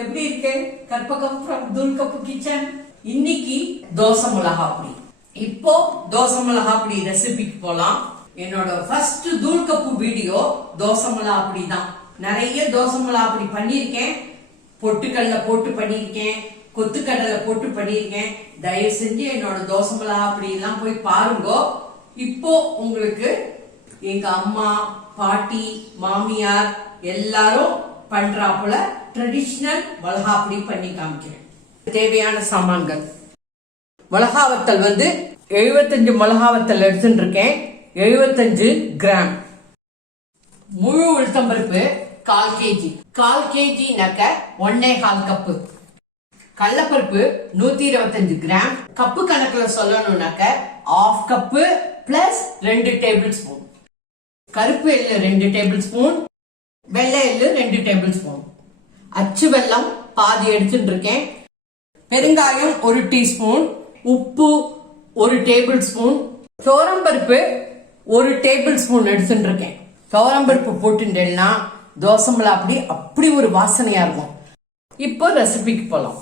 எப்படி இருக்கு Karpagam from துல்கப்பு kitchen இன்னைக்கு தோசை மிளகா பொடி இப்போ தோசை மிளகா பொடி ரெசிபிக்கு போலாம். என்னோட ஃபர்ஸ்ட் தூள்கப்பு வீடியோ தோசை மிளகா பொடி தான். நிறைய தோசை மிளகா பொடி பண்ணியிருக்கேன். பொட்டுக்கல்ல போட்டு பண்ணியிருக்கேன். கொத்துக்கடலை போட்டு பண்ணியிருக்கேன். தயவு செஞ்சு என்னோட தோசை மிளகா பொடி எல்லாம் போய் பாருங்க. இப்போ உங்களுக்கு எங்க அம்மா பாட்டி மாமியார் எல்லாரும் பண்றாப்புல ட்ரெடிஷ்னல் மிளகாப்பொடி பண்ணி காமிக்கிறேன். தேவையான சாமான்கள். மிளகாவத்தல் வந்து 75 மிளகாவத்தல் எடுத்துட்டு இருக்கேன் 75 கிராம். முழு உளுத்தம்பருப்பு கால் கேஜி. கால் கேஜினாக்க ஒன்னே கால் கப்பு. கடலப்பருப்பு நூத்தி இருபத்தஞ்சு கிராம். கப்பு கணக்குல சொல்லணும்னாக்க ஆஃப் கப்பு பிளஸ் ரெண்டு டேபிள் ஸ்பூன் கருப்பு எள்ளு ரெண்டு டேபிள் ஸ்பூன் வெள்ளை எள்ளு ரெண்டு டேபிள் ஸ்பூன். அச்சு வெல்லம் பாதி எடுத்துட்டு இருக்கேன் பெருங்காயம் ஒரு டீஸ்பூன். உப்பு ஒரு டேபிள் ஸ்பூன். சோரம்பருப்பு ஒரு டேபிள் ஸ்பூன் எடுத்துட்டு இருக்கேன் சோரம்பருப்பு போட்டுட்டேன்னா தோசை அப்படி அப்படி ஒரு வாசனையா இருக்கும். இப்போ ரெசிபிக்கு போலாம்.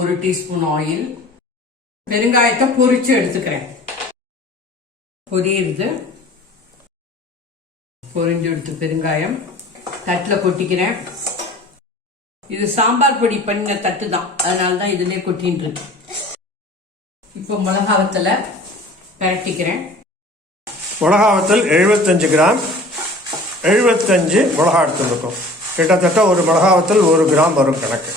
ஒரு டீஸ்பூன் ஆயில். பெருங்காயத்தை பொரிச்சு எடுத்துக்கிறேன். பொரியுது பொரிஞ்சு எடுத்து பெருங்காயம். தட்டில் கொட்டிக்கிறேன். இது சாம்பார் பொடி பண்ண தட்டு தான். அதனால தான் இதுலயே கொட்டின்னு இருக்கு. இப்போ மிளகாவத்தில் பரட்டிக்கிறேன். மிளகாவத்தல் எழுபத்தஞ்சு கிராம். எழுபத்தஞ்சு மிளகா எடுத்துருக்கோம். கிட்டத்தட்ட ஒரு மிளகாவத்தல் ஒரு கிராம் வரும் கணக்கு.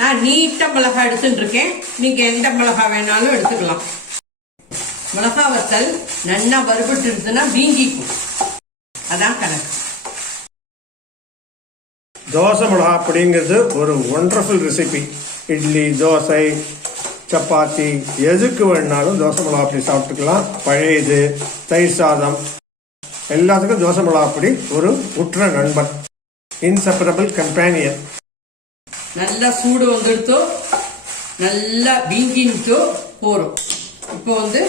நான் நீட்ட மிளகா எடுத்துட்டு இருக்கேன். நீங்க எந்த மிளகா வேணாலும் எடுத்துக்கலாம். மிளகா வத்தல் நன்னா வறுபட்டு இருந்துன்னா வீங்கிக்கும் அதான் கணக்கு. தோசை மிளகா அப்படிங்கிறது ஒரு ஒண்டர்ஃபுல் ரெசிபி இட்லி தோசை சப்பாத்தி எதுக்கு வேணாலும் தோசை மிளகா அப்படி சாப்பிட்டுக்கலாம். பழையது தயிர் சாதம். எல்லாத்துக்கும் தோசை மிளகா அப்படி ஒரு உற்ற நண்பன். இன்செப்பரபிள் கம்பேனியன் நல்லா சூடு வந்துடுத்தோ நல்லா வீங்கின்ட்டோ போறோம். இப்போ வந்து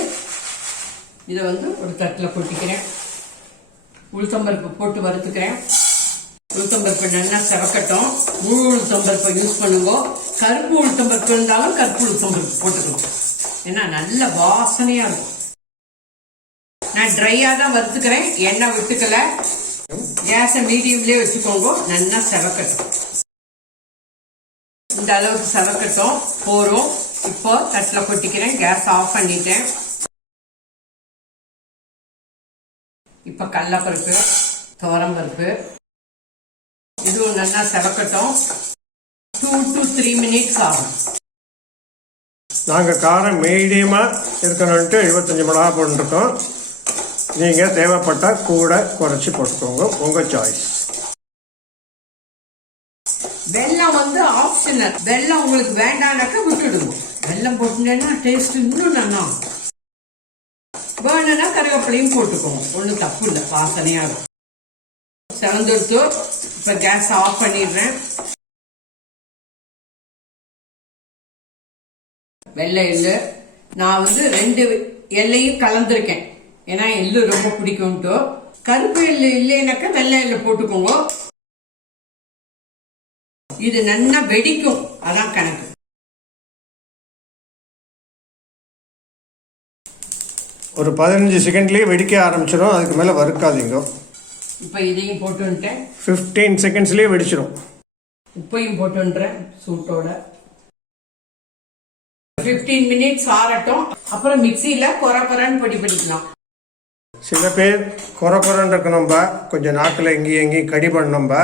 இதை வந்து ஒரு தட்டில் கொட்டிக்கிறேன். உளுத்தம்பருப்பு போட்டு வறுத்துக்கிறேன். உளுத்தம்பருப்பு நல்லா செவக்கட்டும். முழு உளுத்தம்பருப்பை யூஸ் பண்ணுங்க. கருப்பு உளுத்தம்பருப்பு இருந்தாலும் கருப்பு உளுத்தம்பருப்பு போட்டுக்கலாம் ஏன்னா நல்ல வாசனையாக இருக்கும். நான் ட்ரையாக தான் வறுத்துக்கிறேன். எண்ணெய் விட்டுக்கல. கேஸை மீடியம்லேயே வச்சுக்கோங்க. நல்லா செவக்கட்டும். இந்த அளவுக்கு செவக்கட்டும். போகிறோம் இப்போ தட்டில் கொட்டிக்கிறேன். கேஸ் ஆஃப் பண்ணிட்டேன். இப்போ கடலப்பருப்பு துவரம்பருப்பு இதுவும் நல்லா செவக்கட்டும். டூ டு த்ரீ மினிட்ஸ் ஆகும். நாங்கள் காரம் மீடியமாக இருக்கணும்ட்டு எழுபத்தஞ்சு மிளகா போட்டுருக்கோம். நீங்கள் தேவைப்பட்டால் கூட குறைச்சி போட்டுக்கோங்க. உங்கள் சாய்ஸ் வெல்லம் வந்து ஆப்ஷனல் வெல்லம் உங்களுக்கு வேண்டாம்னாக்க விட்டுடுங்க. வெல்லம் போட்டுட்டேன்னா டேஸ்ட் இன்னும் நல்லா. வேணும்னா கருவேப்பிலையும் போட்டுக்கோங்க. ஒன்றும் தப்பு இல்லை. வாசனையாக இருக்கும். செவந்தெடுத்து இப்போ கேஸ் ஆஃப் பண்ணிடுறேன். வெள்ளை எள்ளு. நான் வந்து ரெண்டு எல்லையும் கலந்துருக்கேன். ஏன்னா எள்ளு ரொம்ப பிடிக்கும்ட்டு. கருப்பு எள்ளு இல்லைனாக்கா வெள்ளை எள்ளு போட்டுக்கோங்க. இது நல்லா வெடிக்கும். அதான் கணக்கு. ஒரு பதினஞ்சு செகண்ட்லேயே வெடிக்க ஆரம்பிச்சிடும் அதுக்கு மேலே வறுக்காதீங்க. இப்போ இதையும் போட்டுன்ட்டேன் ஃபிஃப்டீன் செகண்ட்ஸ்லேயே வெடிச்சிடும் உப்பையும் போட்டுன்றேன் சூட்டோட. 15 மினிட்ஸ் ஆறட்டும். அப்புறம் மிக்சியில கொர கொரன்னு பொடி பண்ணிக்கலாம் சில பேர் குறை குறைன்னு இருக்கணும்பா கொஞ்சம் நாக்கில் எங்கேயும் எங்கேயும் கடி பண்ணணும்பா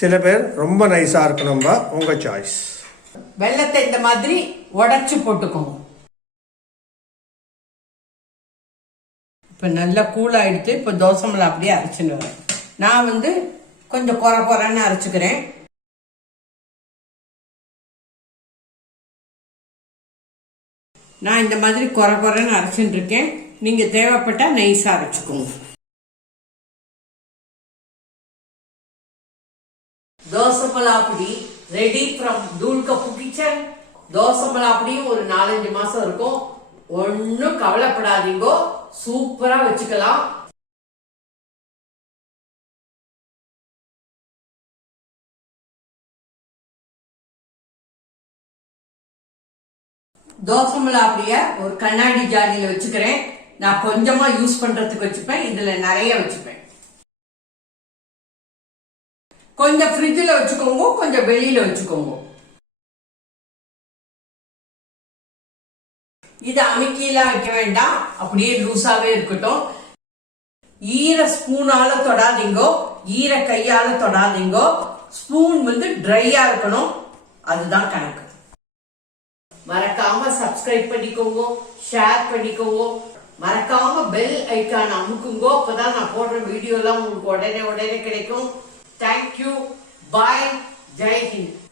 சில பேர் ரொம்ப நைஸாக இருக்கணும்பா உங்கள் சாய்ஸ் வெள்ளத்தை இந்த மாதிரி உடைச்சு போட்டுக்கோங்க. இப்போ நல்லா கூல் ஆகிடுச்சு இப்போ தோசை மாவு அப்படியே அரைச்சின்னு வரேன். நான் வந்து கொஞ்சம் கொர கொரன்னு அரைச்சிக்கிறேன். நான் இந்த மாதிரி கொர கொரன்னு அரைச்சின்னு இருக்கேன். நீங்கள் தேவைப்பட்டால் நைஸாக அரைச்சிக்கோங்க. தோசை பலாப்பொடி ரெடி ஃப்ரம் தூள் கப்பு கிச்சன். தோசை பலாப்பொடியும் ஒரு நாலஞ்சு மாசம் இருக்கும். ஒன்றும் கவலைப்படாதீங்கோ. சூப்பரா வச்சுக்கலாம். தோசை மிளகா அப்படியே ஒரு கண்ணாடி ஜாடியில வச்சுக்கிறேன். நான் கொஞ்சமா யூஸ் பண்றதுக்கு வச்சுப்பேன். இதுல நிறைய வச்சுப்பேன். கொஞ்சம் ஃப்ரிட்ஜில் வச்சுக்கோங்க. கொஞ்சம் வெளியில வச்சுக்கோங்க. இது அமுக்கிலாம் வைக்க வேண்டாம். அப்படியே லூசாவே இருக்கட்டும். ஈர ஸ்பூனால தொடாதீங்கோ. ஈர கையால தொடாதீங்கோ. ஸ்பூன் வந்து ட்ரையா இருக்கணும். அதுதான் கணக்கு. மறக்காம சப்ஸ்கிரைப் பண்ணிக்கோங்க. ஷேர் பண்ணிக்கோங்க. மறக்காம பெல் ஐக்கான் அமுக்குங்கோ. அப்பதான் நான் போடுற வீடியோ எல்லாம் உங்களுக்கு உடனே உடனே கிடைக்கும். Thank you bye Jai Hind